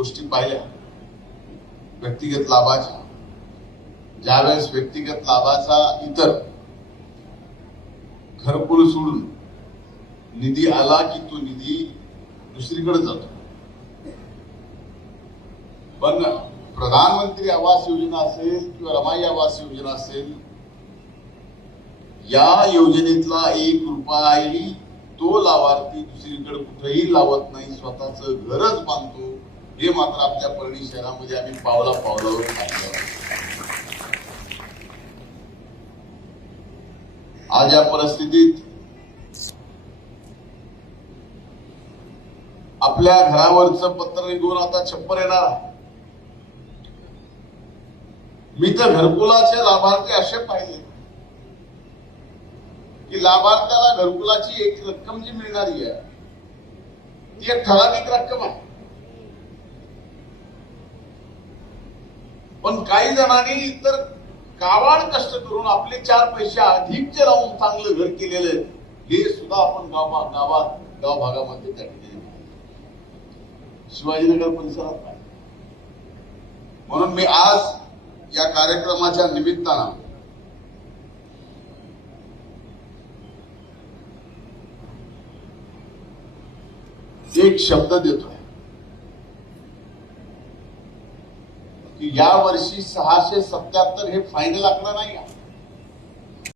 गोष्टी पाहिल्या व्यक्तिगत लाभाच्या, ज्यावेळेस व्यक्तिगत लाभाचा इतर घरकुल सोडून निधी आला की तो निधी दुसरीकडे जातो, पण प्रधानमंत्री आवास योजना असेल किंवा रमाई आवास योजना असेल, या योजनेतला 1 रुपयाही तो लाभार्थी दुसरीकडे कुठेही लावत नाही, स्वतःच घरच बांधतो. हे मात्र आपल्या परळी शहरामध्ये आम्ही पावला पावलावर पाहिलं. आज या परिस्थितीत आपल्या घरावरचं पत्र निघून आता छप्पर येणार. मी तर घरकुलाचे लाभार्थी असे पाहिले की लाभार्थ्याला घरकुलाची एक रक्कम जी मिळणारी आहे ती एक ठराविक रक्कम आहे, पण काही जणांनी इतर कावाड कष्ट करून आपले 4 पैसे अधिकचे लावून चांगलं घर केलेलं आहे. हे सुद्धा आपण गाव भागामध्ये त्या ठिकाणी शिवाजीनगर परिसरात आहे. म्हणून मी आज या कार्यक्रमाच्या निमित्तानं एक शब्द देतोय की या वर्षी 677 हे फायनल आकडा नाही.